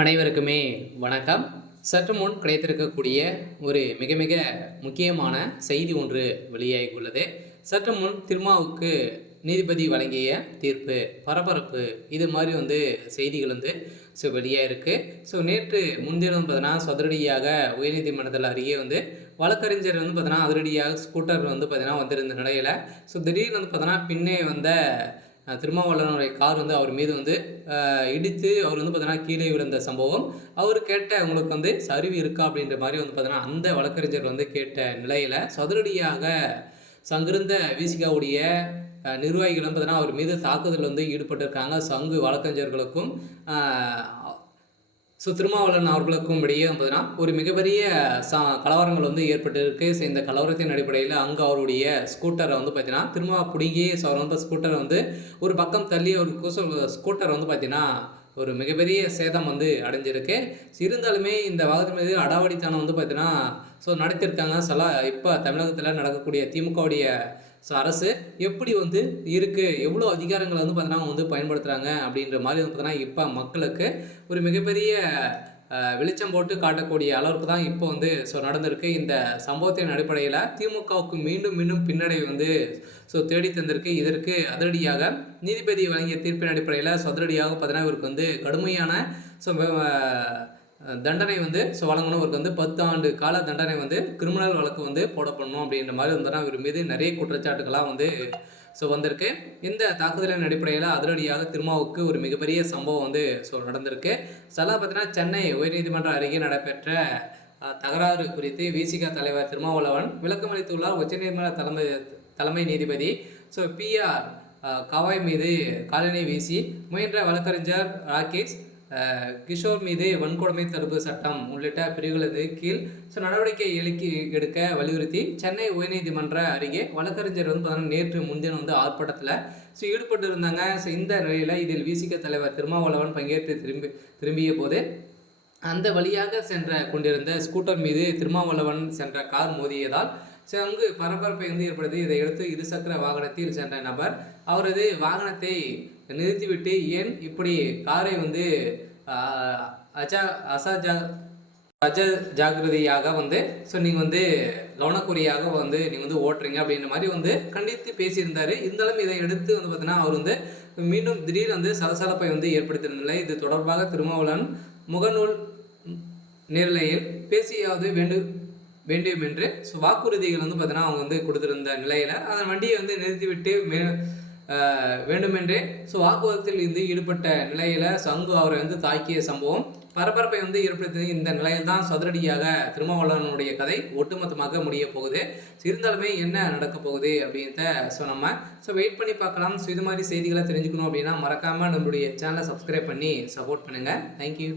அனைவருக்குமே வணக்கம். சற்று முன் கிடைத்திருக்கக்கூடிய ஒரு மிக மிக முக்கியமான செய்தி ஒன்று வெளியாகியுள்ளது. சற்று முன் திருமாவுக்கு நீதிபதி வழங்கிய தீர்ப்பு பரபரப்பு இது மாதிரி செய்திகள் வெளியாக இருக்குது. நேற்று முன்தினம் பார்த்தீங்கன்னா சதுரடியாக உயர்நீதிமன்றத்தில் அருகே வழக்கறிஞர் பார்த்தீங்கன்னா அதிரடியாக ஸ்கூட்டர் பார்த்தீங்கன்னா வந்திருந்த நிலையில் திடீர்னு பார்த்தீங்கன்னா பின்னே வந்த திருமாவளவனுடைய கார் அவர் மீது இடித்து அவர் பார்த்தீங்கன்னா கீழே விழுந்த சம்பவம். அவர் கேட்ட உங்களுக்கு சரிவு இருக்கா அப்படின்ற மாதிரி பார்த்தீங்கன்னா அந்த வழக்கறிஞர் கேட்ட நிலையில் சதுரடியாக அங்கிருந்த விசிகாவுடைய நிர்வாகிகள் பார்த்தீங்கன்னா அவர் மீது தாக்குதல் ஈடுபட்டிருக்காங்க. சங்கு வழக்கறிஞர்களுக்கும் திருமாவளவன் அவர்களுக்கும் இடையே பார்த்தீங்கன்னா ஒரு மிகப்பெரிய கலவரங்கள் ஏற்பட்டிருக்கு. இந்த கலவரத்தின் அடிப்படையில் அங்கே அவருடைய ஸ்கூட்டரை பார்த்தீங்கன்னா திரும்ப பிடிங்கி அவர் ஸ்கூட்டரை ஒரு பக்கம் தள்ளி ஒரு ஸ்கூட்டர் பார்த்தீங்கன்னா ஒரு மிகப்பெரிய சேதம் அடைஞ்சிருக்கு. இருந்தாலுமே இந்த வாதத்தின் மீது அடாவடித்தனம் பார்த்தீங்கன்னா நடத்தியிருக்காங்க. இப்போ தமிழகத்தில் நடக்கக்கூடிய திமுகவுடைய அரசு எப்படி இருக்குது, எவ்வளோ அதிகாரங்களை பார்த்தீங்கன்னா பயன்படுத்துகிறாங்க அப்படின்ற மாதிரி பார்த்தீங்கன்னா இப்போ மக்களுக்கு ஒரு மிகப்பெரிய வெளிச்சம் போட்டு காட்டக்கூடிய அளவுக்கு தான் இப்போ நடந்திருக்கு. இந்த சம்பவத்தின் அடிப்படையில் திமுகவுக்கு மீண்டும் மீண்டும் பின்னடைவு தேடி தந்திருக்கு. இதற்கு அதிரடியாக நீதிபதி வழங்கிய தீர்ப்பின் அடிப்படையில் அதிரடியாக பார்த்தீங்கன்னா இவருக்கு கடுமையான தண்டனை வழங்கணும். இவருக்கு 10 ஆண்டு கால தண்டனை கிரிமினல் வழக்கு போடப்படணும் அப்படின்ற மாதிரி இவர் மீது நிறைய குற்றச்சாட்டுகளாக வந்திருக்கு. இந்த தாக்குதலின் அடிப்படையில் அதிரடியாக திருமாவுக்கு ஒரு மிகப்பெரிய சம்பவம் நடந்திருக்கு. பார்த்தீங்கன்னா சென்னை உயர்நீதிமன்றம் அருகே நடைபெற்ற தகராறு குறித்து விசிக தலைவர் திருமாவளவன் விளக்கம் அளித்துள்ளார். உச்சநீதிமன்ற தலைமை நீதிபதி PR கவாய் மீது காலனை வீசி முயன்ற வழக்கறிஞர் ராகேஷ் கிஷோர் மீது வன்கொடுமை தடுப்பு சட்டம் உள்ளிட்ட பிரிவுகளது கீழ் நடவடிக்கை எடுக்க வலியுறுத்தி சென்னை உயர்நீதிமன்ற அருகே வழக்கறிஞர் நேற்று முன்தினம் ஆர்ப்பாட்டத்தில் ஈடுபட்டு இருந்தாங்க. இந்த நிலையில் இதில் விசிக தலைவர் திருமாவளவன் பங்கேற்று திரும்பிய போது அந்த வழியாக கொண்டிருந்த ஸ்கூட்டர் மீது திருமாவளவன் சென்ற கார் மோதியதால் அங்கு பரபரப்பை ஏற்படுத்தி இதையடுத்து இருசக்கர வாகனத்தில் சென்ற நபர் அவரது வாகனத்தை நிறுத்திவிட்டு ஏன் இப்படி காரை ஜாகிரதையாக நீங்கள் கவனக்குறையாக நீங்கள் ஓட்டுறீங்க அப்படின்ற மாதிரி கண்டித்து பேசியிருந்தார். இருந்தாலும் இதை எடுத்து பார்த்தீங்கன்னா அவர் மீண்டும் திடீர் சலசலப்பை ஏற்படுத்தியிருந்தார். இது தொடர்பாக திருமாவளவன் முகநூல் நேரலையில் பேசியாவது வேண்டும் என்று வாக்குறுதிகள் பார்த்தீங்கன்னா அவங்க கொடுத்திருந்த நிலையில் அதன் வண்டியை நிறுத்திவிட்டு வேண்டுமென்றே வாக்குவாதத்தில் ஈடுபட்ட நிலையில் சங்கு அவரை தாக்கிய சம்பவம் பரபரப்பை ஏற்படுத்தியது. இந்த நிலையில் தான் சதுரடியாக திருமாவளவனுடைய கதை ஒட்டுமொத்தமாக முடிய போகுது. இருந்தாலுமே என்ன நடக்க போகுது அப்படின்றத நம்ம வெயிட் பண்ணி பார்க்கலாம். இது மாதிரி செய்திகளை தெரிஞ்சுக்கணும் அப்படின்னா மறக்காமல் நம்மளுடைய சேனலை சப்ஸ்கிரைப் பண்ணி சப்போர்ட் பண்ணுங்கள். தேங்க்யூ.